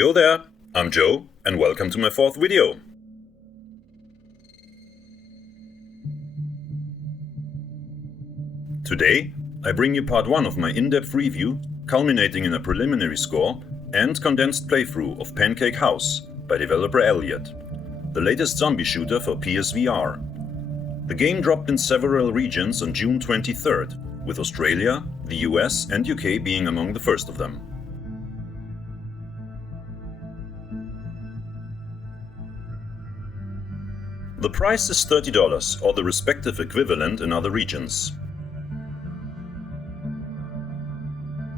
Yo there, I'm Joe, and welcome to my fourth video. Today, I bring you part 1 of my in-depth review, culminating in a preliminary score and condensed playthrough of Pancake House by developer Elliot, the latest zombie shooter for PSVR. The game dropped in several regions on June 23rd, with Australia, the US and UK being among the first of them. The price is $30 or the respective equivalent in other regions.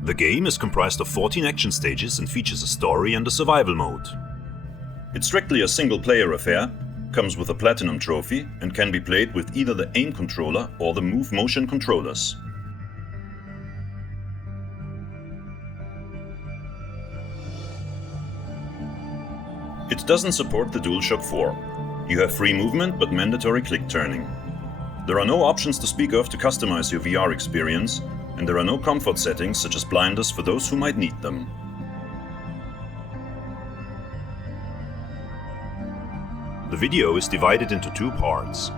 The game is comprised of 14 action stages and features a story and a survival mode. It's strictly a single-player affair, comes with a platinum trophy and can be played with either the aim controller or the move motion controllers. It doesn't support the DualShock 4. You have free movement but mandatory click turning. There are no options to speak of to customize your VR experience, and there are no comfort settings such as blinders for those who might need them. The video is divided into 2 parts.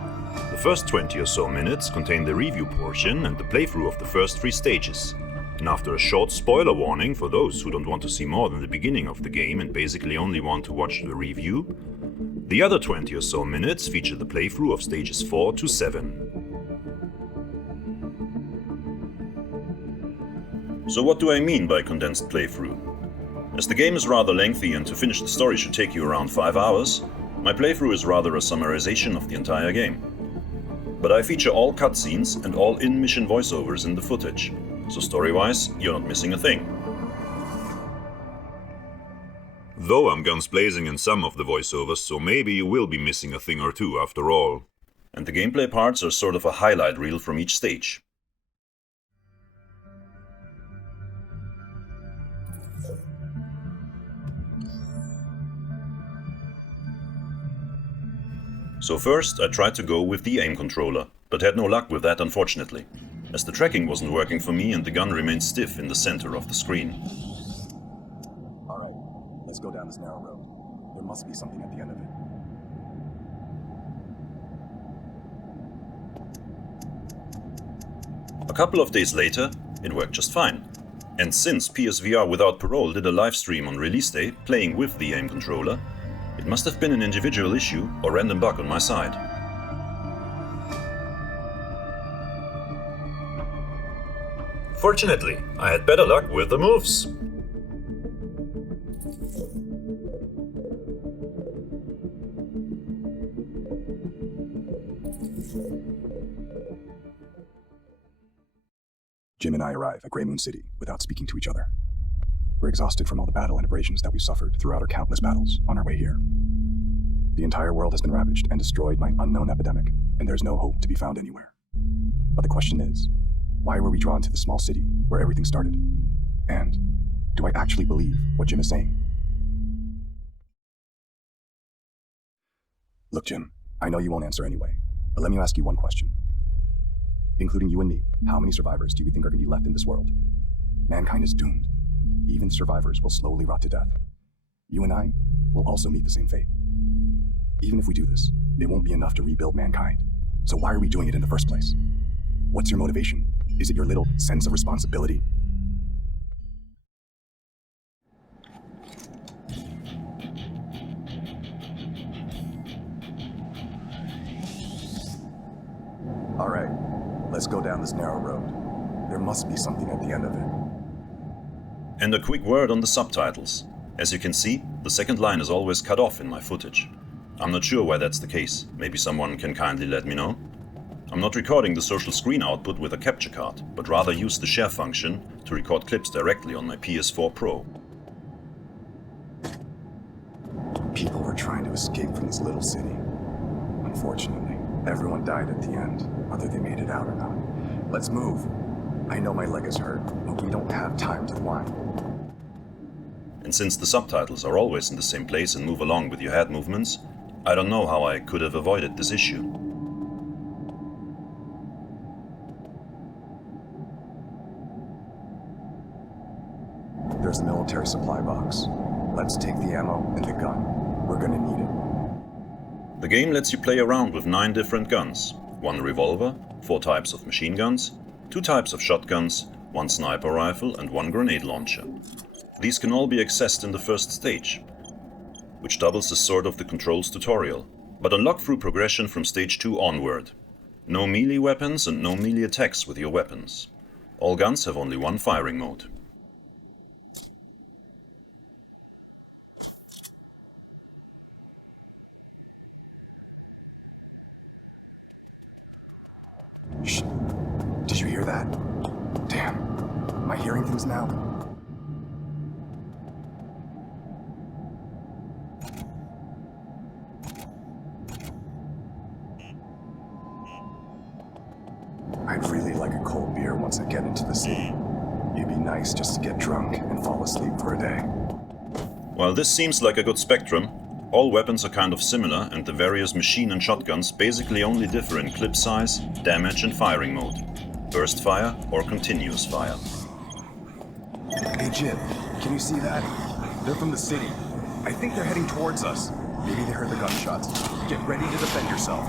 The first 20 or so minutes contain the review portion and the playthrough of the first 3 stages. And after a short spoiler warning for those who don't want to see more than the beginning of the game and basically only want to watch the review, the other 20 or so minutes feature the playthrough of stages 4 to 7. So what do I mean by condensed playthrough? As the game is rather lengthy and to finish the story should take you around 5 hours, my playthrough is rather a summarization of the entire game. But I feature all cutscenes and all in-mission voiceovers in the footage, so story-wise, you're not missing a thing. Though I'm guns blazing in some of the voiceovers, so maybe you will be missing a thing or two after all. And the gameplay parts are sort of a highlight reel from each stage. So first, I tried to go with the aim controller, but had no luck with that unfortunately, as the tracking wasn't working for me and the gun remained stiff in the center of the screen. Alright, let's go down this narrow road. There must be something at the end of it. A couple of days later, it worked just fine. And since PSVR Without Parole did a live stream on release day playing with the aim controller, it must have been an individual issue or random bug on my side. Fortunately, I had better luck with the moves. Jim and I arrive at Grey Moon City without speaking to each other. We're exhausted from all the battle and abrasions that we've suffered throughout our countless battles on our way here. The entire world has been ravaged and destroyed by an unknown epidemic, and there's no hope to be found anywhere. But the question is, why were we drawn to the small city where everything started? And do I actually believe what Jim is saying? Look, Jim, I know you won't answer anyway, but let me ask you one question. Including you and me, how many survivors do we think are going to be left in this world? Mankind is doomed. Even survivors will slowly rot to death. You and I will also meet the same fate. Even if we do this, it won't be enough to rebuild mankind. So why are we doing it in the first place? What's your motivation? Is it your little sense of responsibility? All right, let's go down this narrow road. There must be something at the end of it. And a quick word on the subtitles. As you can see, the second line is always cut off in my footage. I'm not sure why that's the case. Maybe someone can kindly let me know. I'm not recording the social screen output with a capture card, but rather use the share function to record clips directly on my PS4 Pro. People were trying to escape from this little city. Unfortunately, everyone died at the end, whether they made it out or not. Let's move. I know my leg is hurt, but we don't have time to whine. And since the subtitles are always in the same place and move along with your head movements, I don't know how I could have avoided this issue. There's the military supply box. Let's take the ammo and the gun. We're gonna need it. The game lets you play around with 9 different guns. 1 revolver, 4 types of machine guns, 2 types of shotguns, 1 sniper rifle and 1 grenade launcher. These can all be accessed in the first stage, which doubles as sort of the controls tutorial, but unlock through progression from stage 2 onward. No melee weapons and no melee attacks with your weapons. All guns have only 1 firing mode. Shh. Did you hear that? Damn. Am I hearing things now? I'd really like a cold beer once I get into the city. It'd be nice just to get drunk and fall asleep for a day. While this seems like a good spectrum, all weapons are kind of similar and the various machine and shotguns basically only differ in clip size, damage and firing mode. Burst fire or continuous fire. Hey Jim, can you see that? They're from the city. I think they're heading towards us. Maybe they heard the gunshots. Get ready to defend yourself.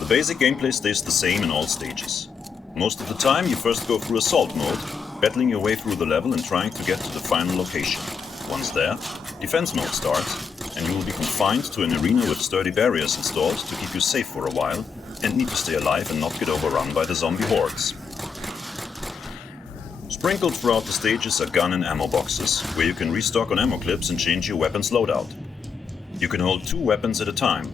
The basic gameplay stays the same in all stages. Most of the time you first go through assault mode, battling your way through the level and trying to get to the final location. Once there, defense mode starts, and you will be confined to an arena with sturdy barriers installed to keep you safe for a while, and need to stay alive and not get overrun by the zombie hordes. Sprinkled throughout the stages are gun and ammo boxes, where you can restock on ammo clips and change your weapon's loadout. You can hold 2 weapons at a time.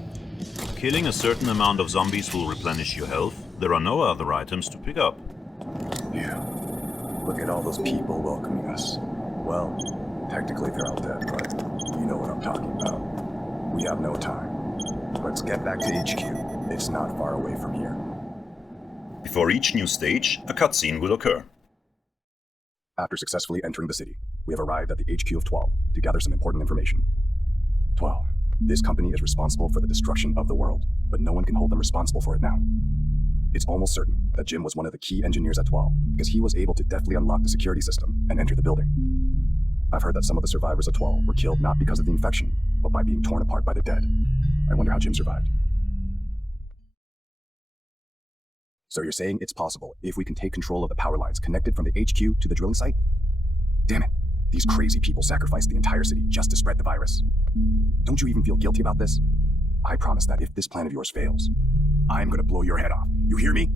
Killing a certain amount of zombies will replenish your health. There are no other items to pick up. Yeah. Look at all those people welcoming us. Well, technically they're all dead, but you know what I'm talking about. We have no time. Let's get back to HQ. It's not far away from here. Before each new stage, a cutscene will occur. After successfully entering the city, we have arrived at the HQ of 12 to gather some important information. 12. This company is responsible for the destruction of the world, but no one can hold them responsible for it now. It's almost certain that Jim was one of the key engineers at 12, because he was able to deftly unlock the security system and enter the building. I've heard that some of the survivors of 12 were killed not because of the infection, but by being torn apart by the dead. I wonder how Jim survived. So you're saying it's possible if we can take control of the power lines connected from the HQ to the drilling site? Damn it. These crazy people sacrificed the entire city just to spread the virus. Don't you even feel guilty about this? I promise that if this plan of yours fails, I'm gonna blow your head off. You hear me?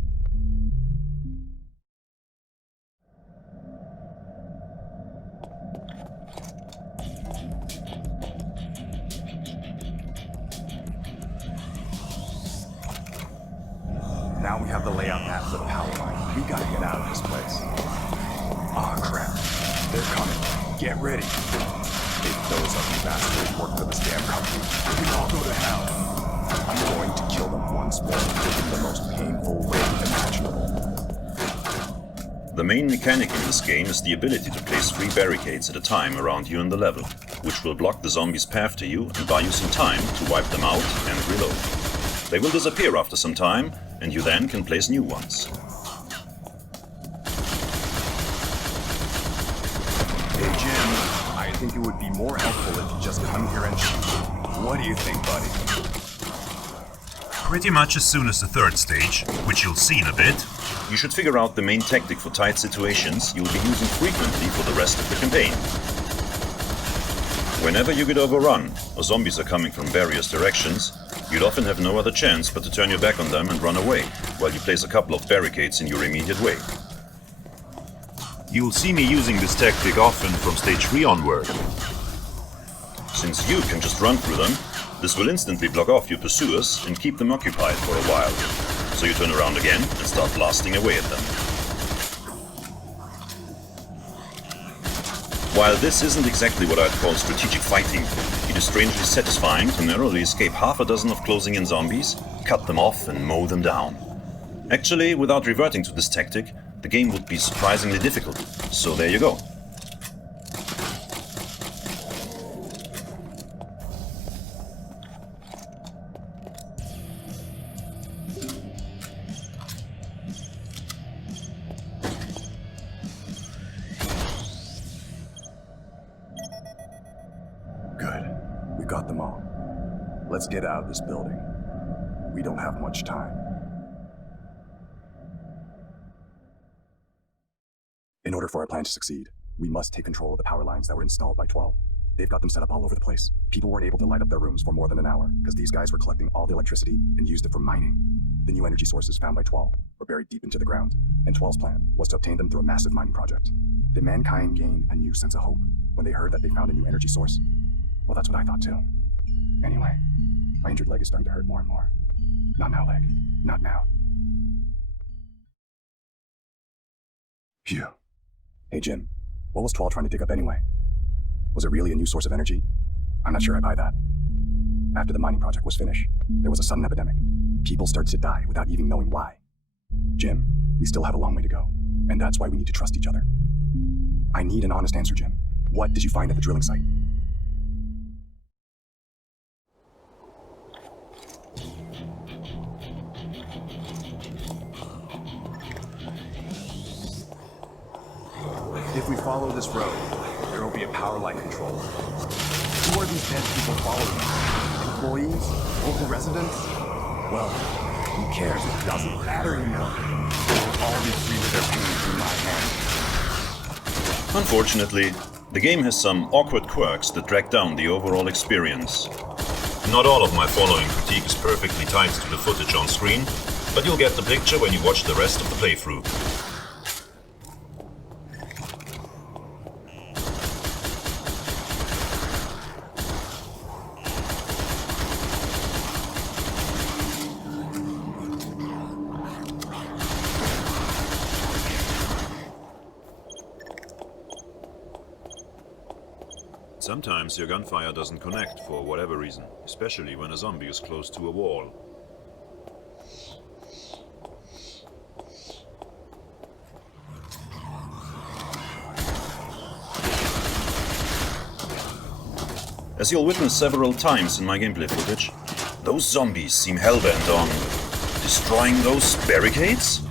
Now we have the layout map for the power line. We gotta get out of this place. Ah, crap. They're coming. Get ready. If those ugly bastards work for this damn company, we can all go to hell. I'm going to kill them once more in the most painful way imaginable. The main mechanic in this game is the ability to place 3 barricades at a time around you in the level, which will block the zombies' path to you and buy you some time to wipe them out and reload. They will disappear after some time, and you then can place new ones. Hey Jim, I think it would be more helpful if you just come here and shoot. What do you think, buddy? Pretty much as soon as the 3rd stage, which you'll see in a bit, you should figure out the main tactic for tight situations you will be using frequently for the rest of the campaign. Whenever you get overrun, or zombies are coming from various directions, you'd often have no other chance but to turn your back on them and run away, while you place a couple of barricades in your immediate way. You'll see me using this tactic often from stage 3 onward. Since you can just run through them, this will instantly block off your pursuers and keep them occupied for a while. So you turn around again and start blasting away at them. While this isn't exactly what I'd call strategic fighting, it is strangely satisfying to narrowly escape half a dozen of closing in zombies, cut them off and mow them down. Actually, without reverting to this tactic, the game would be surprisingly difficult, so there you go. Come on. Let's get out of this building. We don't have much time. In order for our plan to succeed, we must take control of the power lines that were installed by 12. They've got them set up all over the place. People weren't able to light up their rooms for more than an hour because these guys were collecting all the electricity and used it for mining. The new energy sources found by 12 were buried deep into the ground, and 12's plan was to obtain them through a massive mining project. Did mankind gain a new sense of hope when they heard that they found a new energy source? Well, that's what I thought too. Anyway, my injured leg is starting to hurt more and more. Not now, leg. Not now. Phew. Hey, Jim. What was 12 trying to dig up anyway? Was it really a new source of energy? I'm not sure I buy that. After the mining project was finished, there was a sudden epidemic. People started to die without even knowing why. Jim, we still have a long way to go, and that's why we need to trust each other. I need an honest answer, Jim. What did you find at the drilling site? If we follow this road, there will be a power line controller. Who are these dead people following us? Employees? Local residents? Well, who cares? It doesn't matter anymore. They will all be free with their pain through my hand. Unfortunately, the game has some awkward quirks that drag down the overall experience. Not all of my following critique is perfectly tied to the footage on screen, but you'll get the picture when you watch the rest of the playthrough. Sometimes your gunfire doesn't connect for whatever reason, especially when a zombie is close to a wall. As you'll witness several times in my gameplay footage, those zombies seem hellbent on destroying those barricades?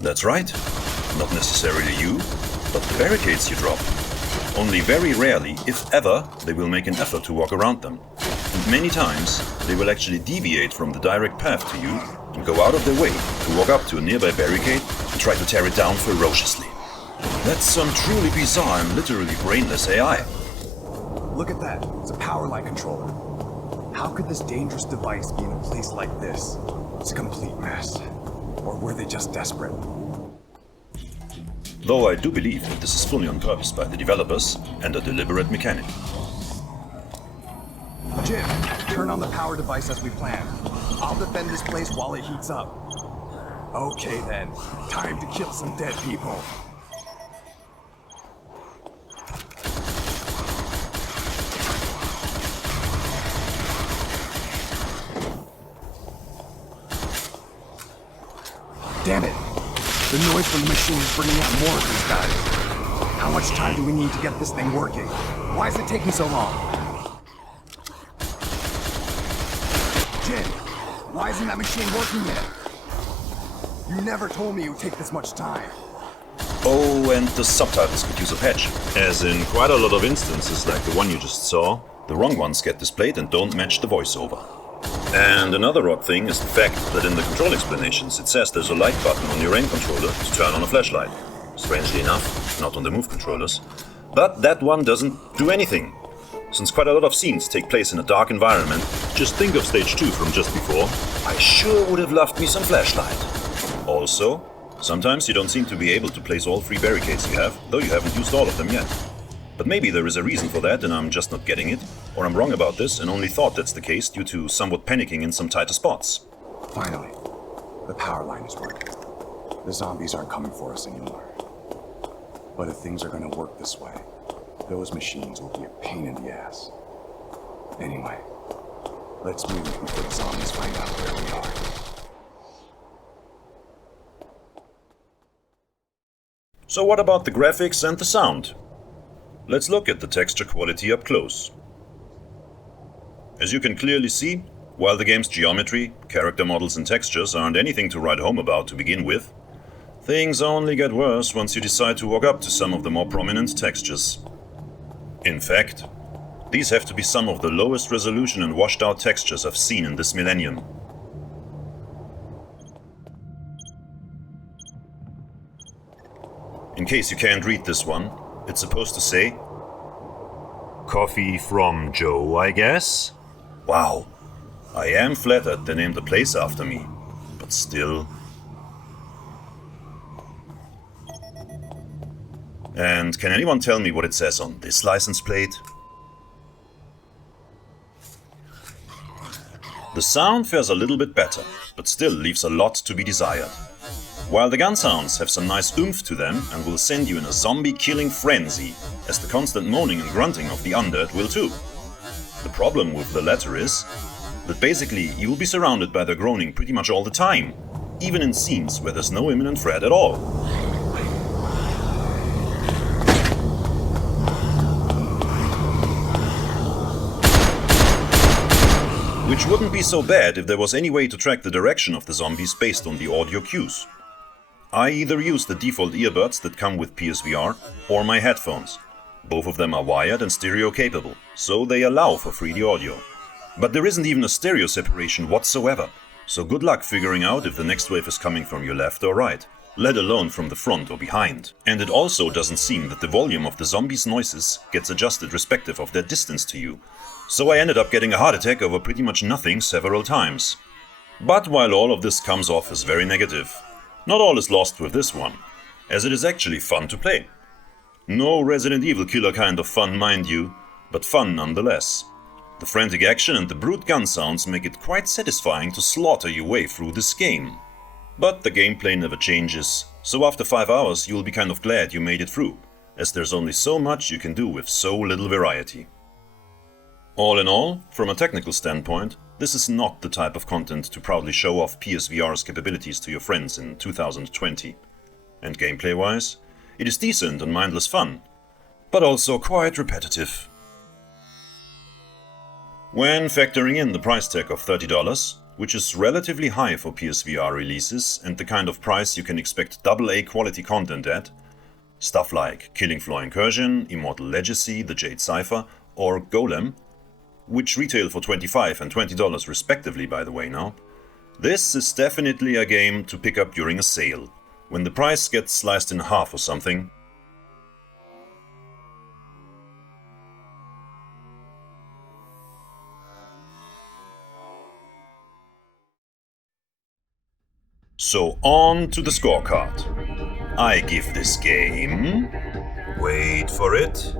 That's right, not necessarily you, but the barricades you drop. Only very rarely, if ever, they will make an effort to walk around them. And many times, they will actually deviate from the direct path to you and go out of their way to walk up to a nearby barricade and try to tear it down ferociously. That's some truly bizarre and literally brainless AI. Look at that. It's a power line controller. How could this dangerous device be in a place like this? It's a complete mess. Or were they just desperate? Though I do believe that this is fully on purpose by the developers and a deliberate mechanic. Jim, turn on the power device as we planned. I'll defend this place while it heats up. Okay then, time to kill some dead people. Damn it! The noise from the machine is bringing out more of these guys. How much time do we need to get this thing working? Why is it taking so long? Jin, why isn't that machine working yet? You never told me it would take this much time. Oh, and the subtitles could use a patch. As in quite a lot of instances like the one you just saw, the wrong ones get displayed and don't match the voiceover. And another odd thing is the fact that in the control explanations it says there's a light button on your aim controller to turn on a flashlight. Strangely enough, not on the move controllers. But that one doesn't do anything. Since quite a lot of scenes take place in a dark environment, just think of stage 2 from just before, I sure would have loved me some flashlight. Also, sometimes you don't seem to be able to place all 3 barricades you have, though you haven't used all of them yet. But maybe there is a reason for that and I'm just not getting it, or I'm wrong about this and only thought that's the case due to somewhat panicking in some tighter spots. Finally, the power line is working. The zombies aren't coming for us anymore. But if things are going to work this way, those machines will be a pain in the ass. Anyway, let's move before the zombies find out where we are. So what about the graphics and the sound? Let's look at the texture quality up close. As you can clearly see, while the game's geometry, character models and textures aren't anything to write home about to begin with, things only get worse once you decide to walk up to some of the more prominent textures. In fact, These have to be some of the lowest resolution and washed out textures I've seen in this millennium. In case you can't read this one, it's supposed to say, "Coffee from Joe, I guess?" Wow, I am flattered they named the place after me, but still. And can anyone tell me what it says on this license plate? The sound fares a little bit better, but still leaves a lot to be desired. While the gun sounds have some nice oomph to them and will send you in a zombie-killing frenzy, as the constant moaning and grunting of the undead will too. The problem with the latter is that basically you will be surrounded by their groaning pretty much all the time, even in scenes where there's no imminent threat at all. Which wouldn't be so bad if there was any way to track the direction of the zombies based on the audio cues. I either use the default earbuds that come with PSVR or my headphones. Both of them are wired and stereo capable, so they allow for 3D audio. But there isn't even a stereo separation whatsoever, so good luck figuring out if the next wave is coming from your left or right, let alone from the front or behind. And it also doesn't seem that the volume of the zombies' noises gets adjusted respective of their distance to you, so I ended up getting a heart attack over pretty much nothing several times. But while all of this comes off as very negative, not all is lost with this one, as it is actually fun to play. No Resident Evil killer kind of fun, mind you, but fun nonetheless. The frantic action and the brute gun sounds make it quite satisfying to slaughter your way through this game. But the gameplay never changes, so after 5 hours you'll be kind of glad you made it through, as there's only so much you can do with so little variety. All in all, from a technical standpoint, this is not the type of content to proudly show off PSVR's capabilities to your friends in 2020. And gameplay-wise, it is decent and mindless fun, but also quite repetitive. When factoring in the price tag of $30, which is relatively high for PSVR releases and the kind of price you can expect AA quality content at, stuff like Killing Floor Incursion, Immortal Legacy, The Jade Cipher, or Golem, which retail for $25 and $20 respectively by the way now, this is definitely a game to pick up during a sale, when the price gets sliced in half or something. So on to the scorecard. I give this game... wait for it...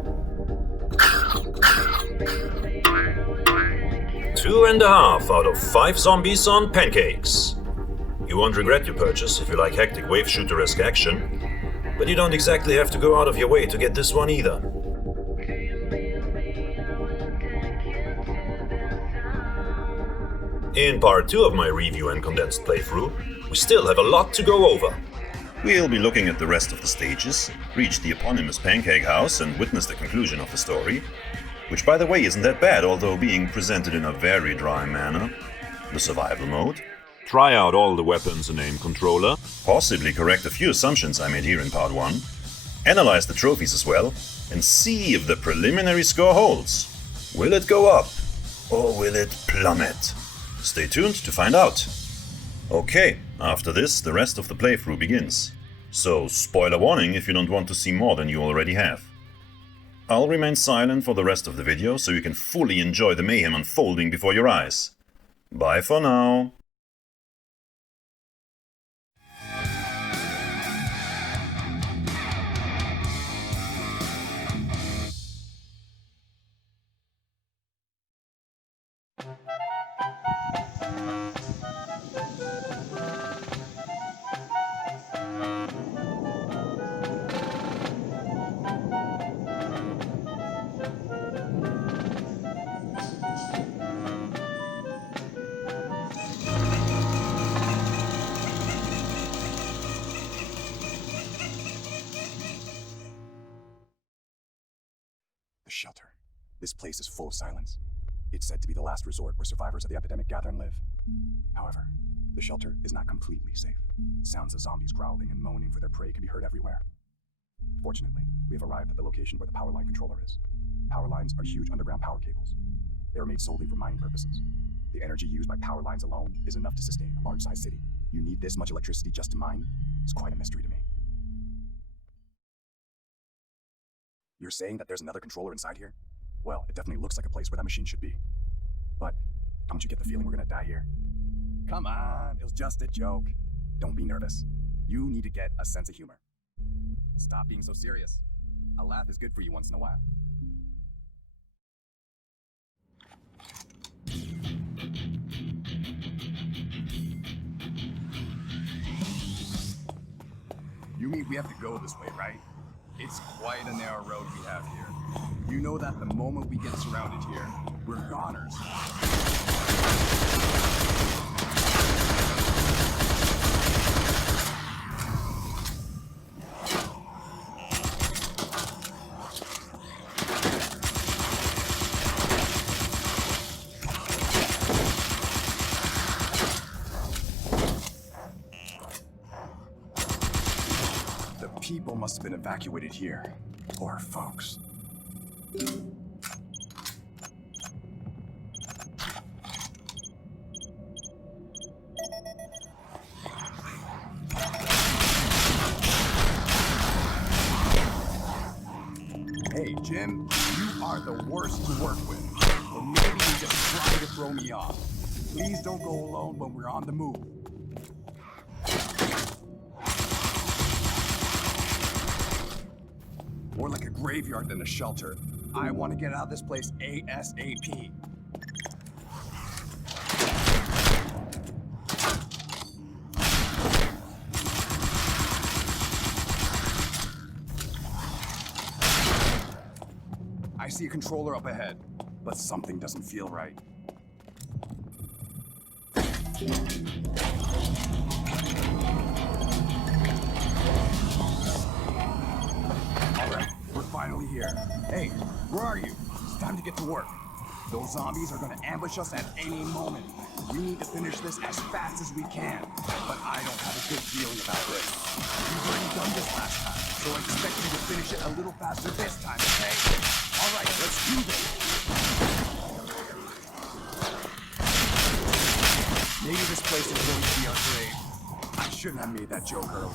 2.5 out of 5 zombies on pancakes. You won't regret your purchase if you like hectic wave shooter-esque action, but you don't exactly have to go out of your way to get this one either. In part 2 of my review and condensed playthrough, we still have a lot to go over. We'll be looking at the rest of the stages, reach the eponymous Pancake House and witness the conclusion of the story, which by the way isn't that bad, although being presented in a very dry manner, the survival mode, try out all the weapons and aim controller, possibly correct a few assumptions I made here in part 1, analyze the trophies as well, and see if the preliminary score holds. Will it go up, or will it plummet? Stay tuned to find out. Okay, after this, the rest of the playthrough begins. So, spoiler warning if you don't want to see more than you already have. I'll remain silent for the rest of the video so you can fully enjoy the mayhem unfolding before your eyes. Bye for now. The shelter. This place is full of silence. It's said to be the last resort where survivors of the epidemic gather and live. However, the shelter is not completely safe. Sounds of zombies growling and moaning for their prey can be heard everywhere. Fortunately, we have arrived at the location where the power line controller is. Power lines are huge underground power cables. They are made solely for mining purposes. The energy used by power lines alone is enough to sustain a large-sized city. You need this much electricity just to mine? It's quite a mystery to me. You're saying that there's another controller inside here? Well, it definitely looks like a place where that machine should be. But don't you get the feeling we're gonna die here? Come on, it was just a joke. Don't be nervous. You need to get a sense of humor. Stop being so serious. A laugh is good for you once in a while. You mean we have to go this way, right? It's quite a narrow road we have here. You know that the moment we get surrounded here, we're goners. People must have been evacuated here. Poor folks. Hey, Jim, you are the worst to work with. Or maybe you're just trying to throw me off. Please don't go alone when we're on the move. More like a graveyard than a shelter. I want to get out of this place ASAP. I see a controller up ahead, but something doesn't feel right. Finally here. Hey, where are you? It's time to get to work. Those zombies are gonna ambush us at any moment. We need to finish this as fast as we can. But I don't have a good feeling about this. We've already done this last time, so I expect you to finish it a little faster this time, okay? All right, let's do this. Maybe this place is going to be our grave. I shouldn't have made that joke earlier.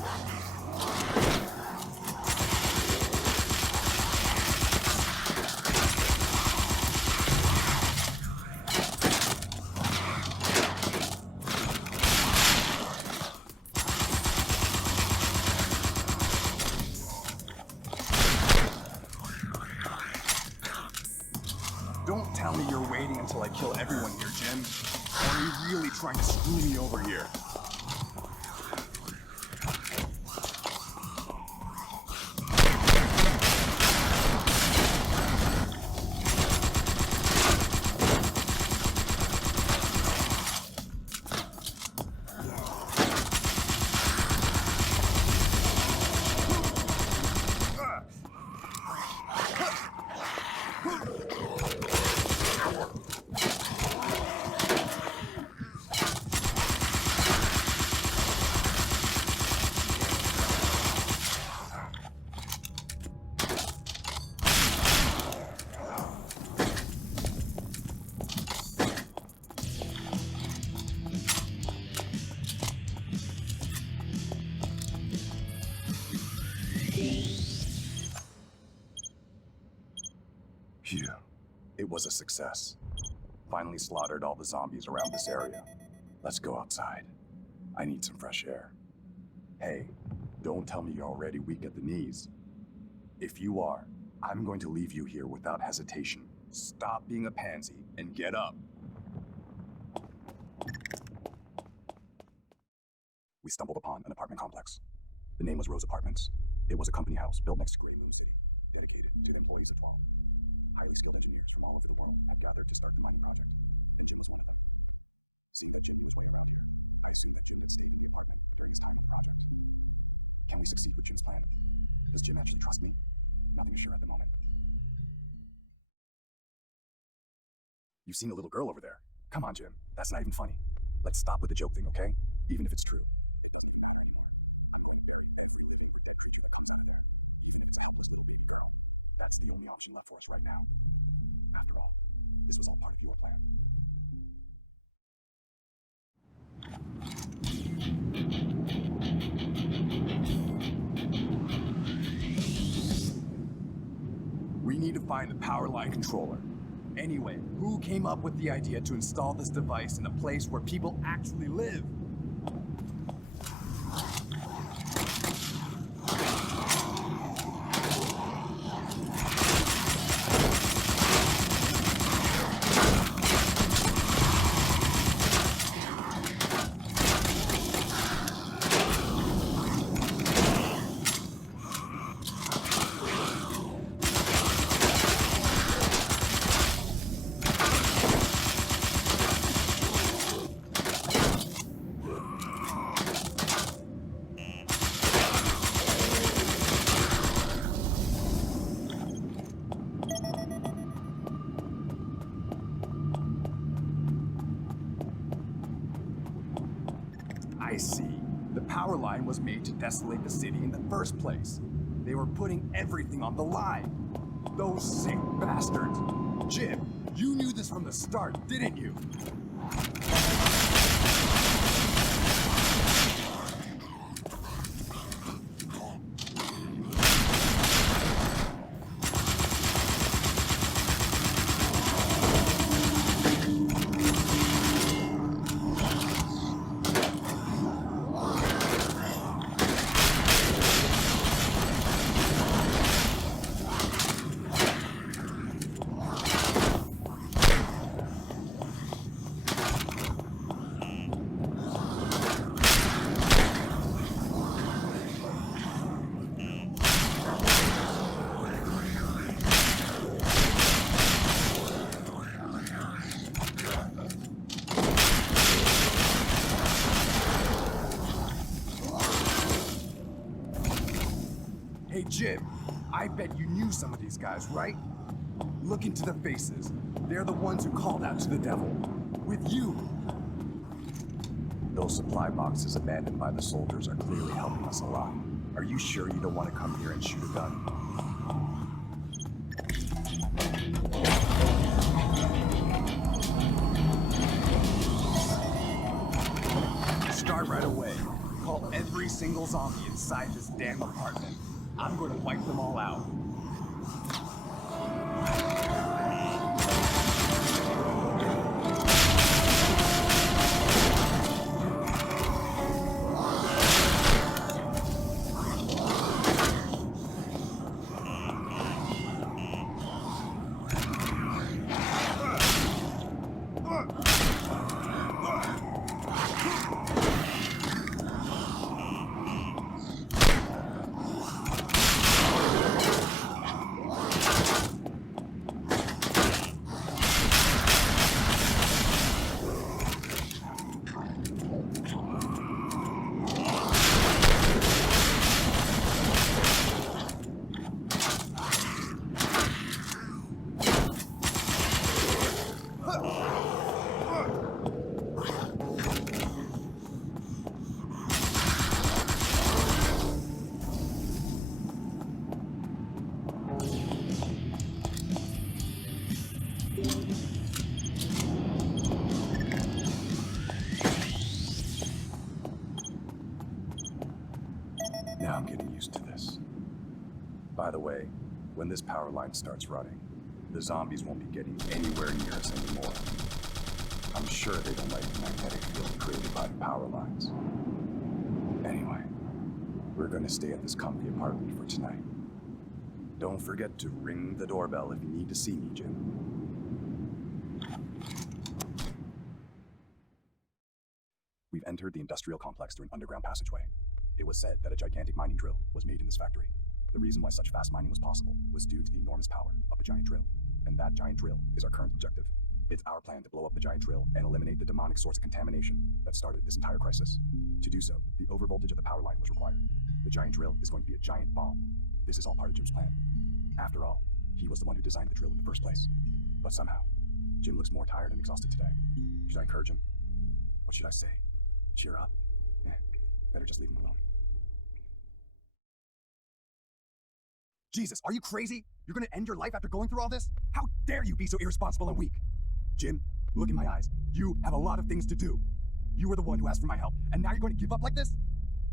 Don't tell me you're waiting until I kill everyone here, Jim. Or are you really trying to screw me over here? Phew. It was a success. Finally slaughtered all the zombies around this area. Let's go outside. I need some fresh air. Hey, don't tell me you're already weak at the knees. If you are, I'm going to leave you here without hesitation. Stop being a pansy and get up. We stumbled upon an apartment complex. The name was Rose Apartments. It was a company house built next to Grey Moon City, dedicated to the employees of 12. Highly skilled engineers from all over the world had gathered to start the mining project. Can we succeed with Jim's plan? Does Jim actually trust me? Nothing is sure at the moment. You've seen a little girl over there. Come on, Jim. That's not even funny. Let's stop with the joke thing, okay? Even if it's true. That's the only option. option left for us right now. After all, this was all part of your plan. We need to find the power line controller. Anyway, who came up with the idea to install this device in a place where people actually live? I see. The power line was made to desolate the city in the first place. They were putting everything on the line. Those sick bastards. Jim, you knew this from the start, didn't you? Hey Jim, I bet you knew some of these guys, right? Look into their faces. They're the ones who called out to the devil. With you. Those supply boxes abandoned by the soldiers are clearly helping us a lot. Are you sure you don't want to come here and shoot a gun? Start right away. Call every single zombie inside this damn apartment. I'm going to wipe them all out. Now I'm getting used to this. By the way, when this power line starts running, the zombies won't be getting anywhere near us anymore. I'm sure they don't like the magnetic field created by the power lines. Anyway, we're gonna stay at this comfy apartment for tonight. Don't forget to ring the doorbell if you need to see me, Jim. We've entered the industrial complex through an underground passageway. It was said that a gigantic mining drill was made in this factory. The reason why such fast mining was possible was due to the enormous power of the giant drill. And that giant drill is our current objective. It's our plan to blow up the giant drill and eliminate the demonic source of contamination that started this entire crisis. To do so, the overvoltage of the power line was required. The giant drill is going to be a giant bomb. This is all part of Jim's plan. After all, he was the one who designed the drill in the first place. But somehow, Jim looks more tired and exhausted today. Should I encourage him? What should I say? Cheer up? Better just leave him alone. Jesus, are you crazy? You're gonna end your life after going through all this? How dare you be so irresponsible and weak? Jim, look in my eyes. You have a lot of things to do. You were the one who asked for my help, and now you're going to give up like this?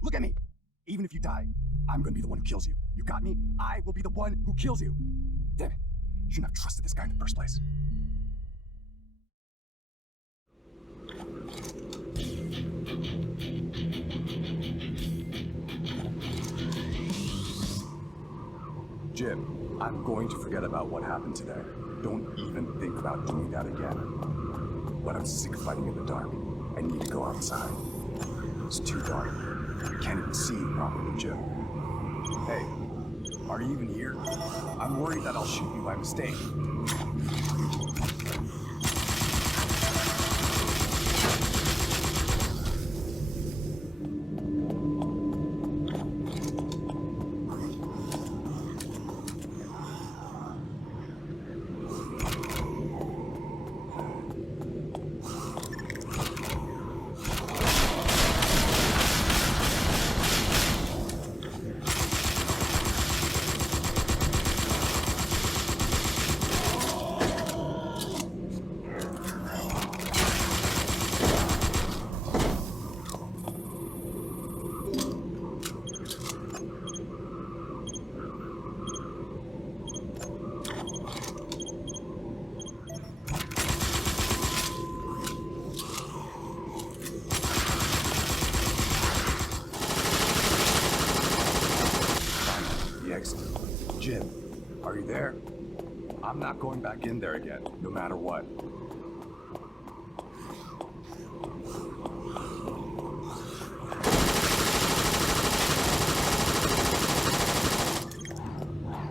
Look at me. Even if you die, I'm gonna be the one who kills you. You got me? I will be the one who kills you. Damn it. You shouldn't have trusted this guy in the first place. Jim, I'm going to forget about what happened today. Don't even think about doing that again. But I'm sick of fighting in the dark. I need to go outside. It's too dark. I can't even see properly, Jim. Hey, are you even here? I'm worried that I'll shoot you by mistake. Jim, are you there? I'm not going back in there again, no matter what.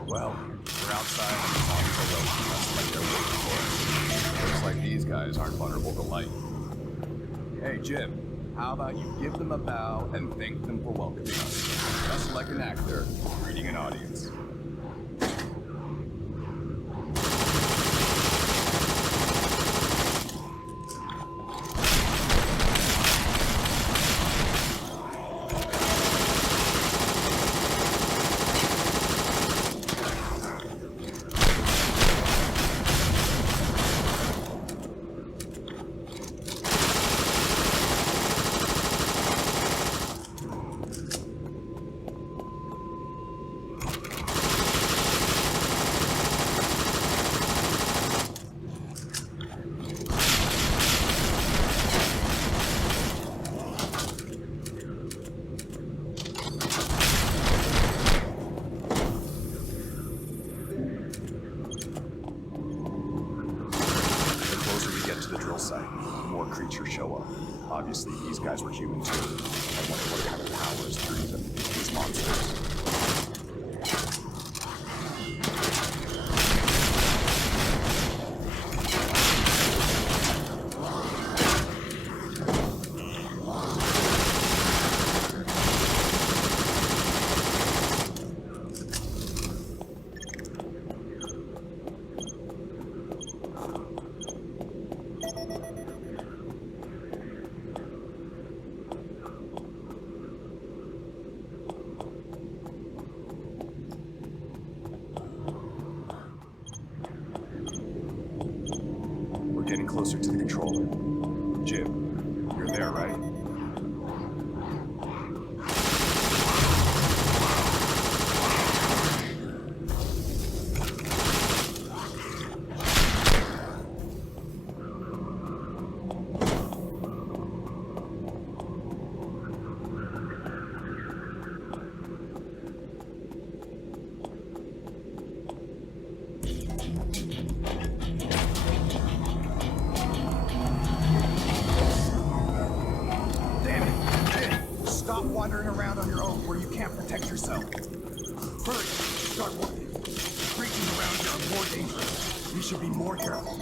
Well, we're outside and the zombies are roasting us like they're waiting for us. Looks like these guys aren't vulnerable to light. Hey, Jim, how about you give them a bow and thank them for welcoming us? Just like an actor greeting an audience. More creatures show up. Obviously, these guys were human too. I wonder what kind of powers drew them into these monsters. Getting closer to the controller. Jim, you're there, right? Stop wandering around on your own where you can't protect yourself. Hurry, start working. Creatures around here are more dangerous. You should be more careful.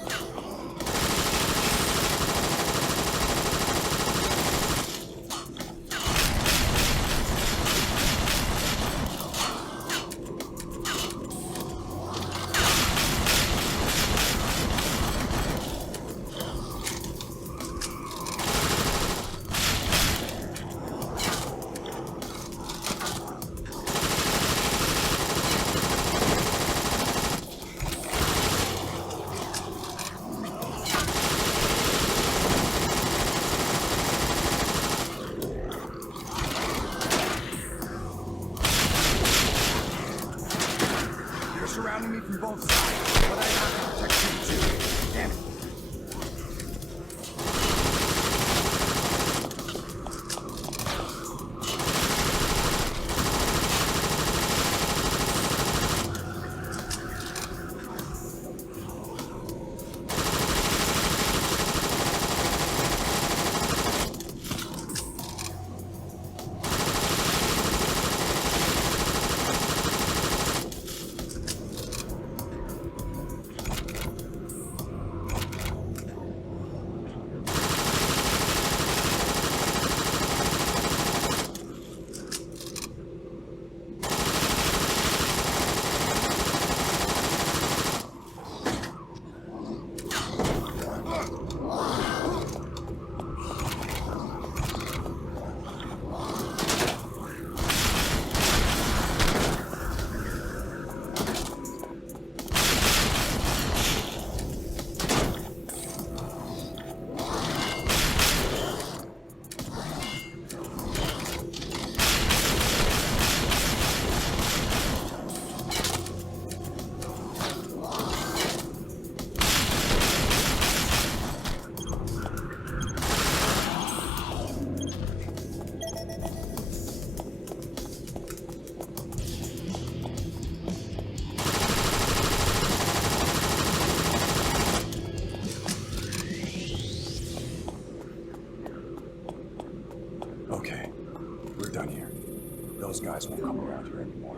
those guys won't come around here anymore.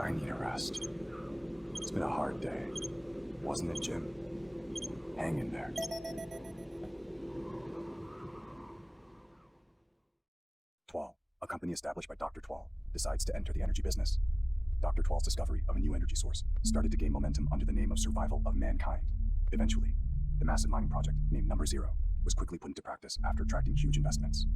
I need a rest. It's been a hard day, wasn't it, Jim? Hang in there. Twal, a company established by Dr. Twal, decides to enter the energy business. Dr. Twal's discovery of a new energy source started to gain momentum under the name of survival of mankind. Eventually, the massive mining project, named Number Zero, was quickly put into practice after attracting huge investments.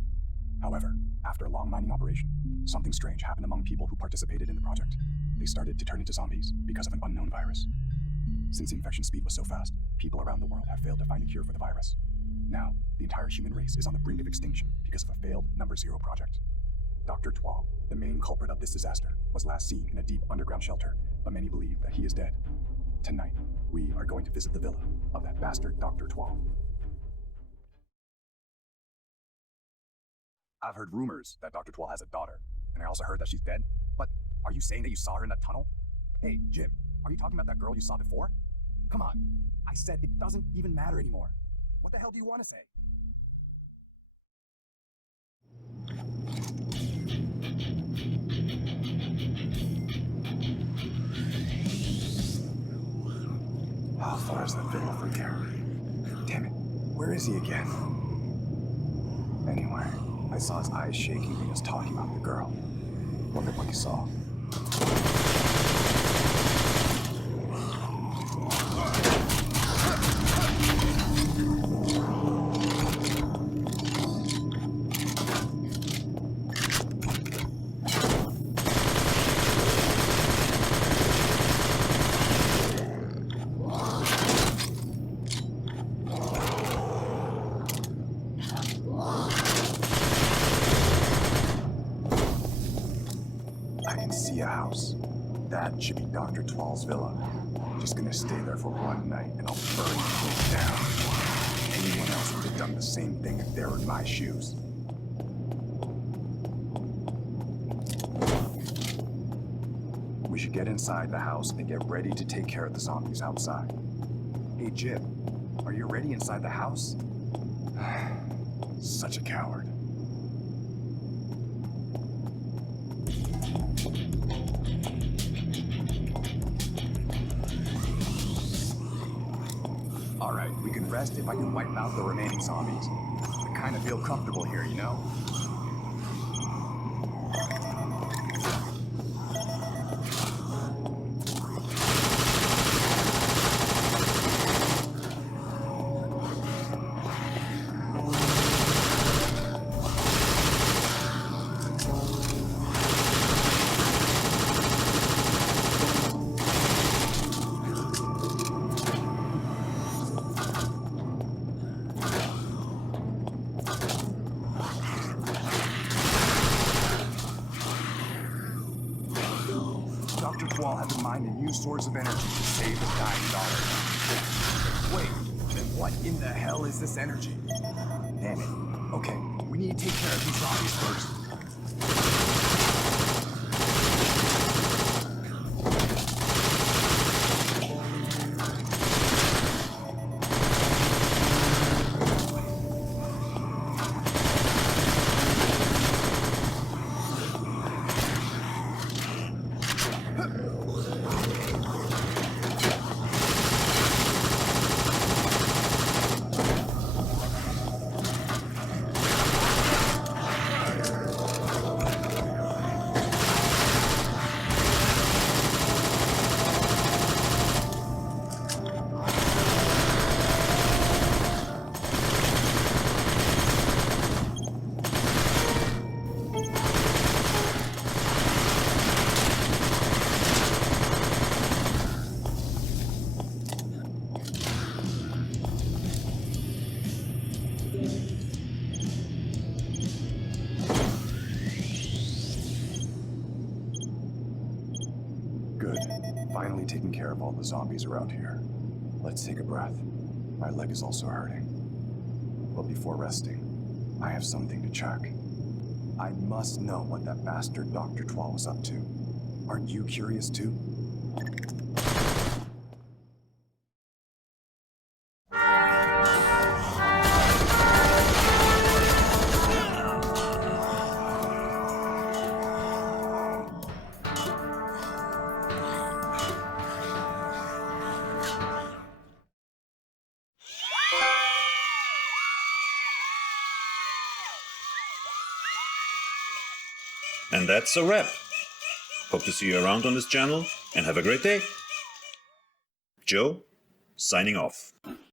However, after a long mining operation, something strange happened among people who participated in the project. They started to turn into zombies because of an unknown virus. Since the infection speed was so fast, people around the world have failed to find a cure for the virus. Now, the entire human race is on the brink of extinction because of a failed Number Zero project. Dr. Twal, the main culprit of this disaster, was last seen in a deep underground shelter, but many believe that he is dead. Tonight, we are going to visit the villa of that bastard Dr. Twal. I've heard rumors that Dr. Twal has a daughter, and I also heard that she's dead. But are you saying that you saw her in that tunnel? Hey, Jim, are you talking about that girl you saw before? Come on, I said it doesn't even matter anymore. What the hell do you want to say? How far is that villa from here? Damn it, where is he again? Anyway, I saw his eyes shaking when he was talking about the girl. Wonder what he saw. See a house. That should be Dr. Twal's villa. Just gonna stay there for one night and I'll burn the place down. Anyone else would have done the same thing if they were in my shoes. We should get inside the house and get ready to take care of the zombies outside. Hey Jim, are you ready inside the house? Such a coward. Alright, we can rest if I can wipe out the remaining zombies. I kind of feel comfortable here, you know? Dr. Twal has in mind a new source of energy to save his dying daughter. Wait, then what in the hell is this energy? Damn it. Okay, we need to take care of these zombies first. Good. Finally taking care of all the zombies around here. Let's take a breath. My leg is also hurting. But before resting, I have something to check. I must know what that bastard Dr. Twal was up to. Aren't you curious too? And that's a wrap. Hope to see you around on this channel, and have a great day. Joe, signing off.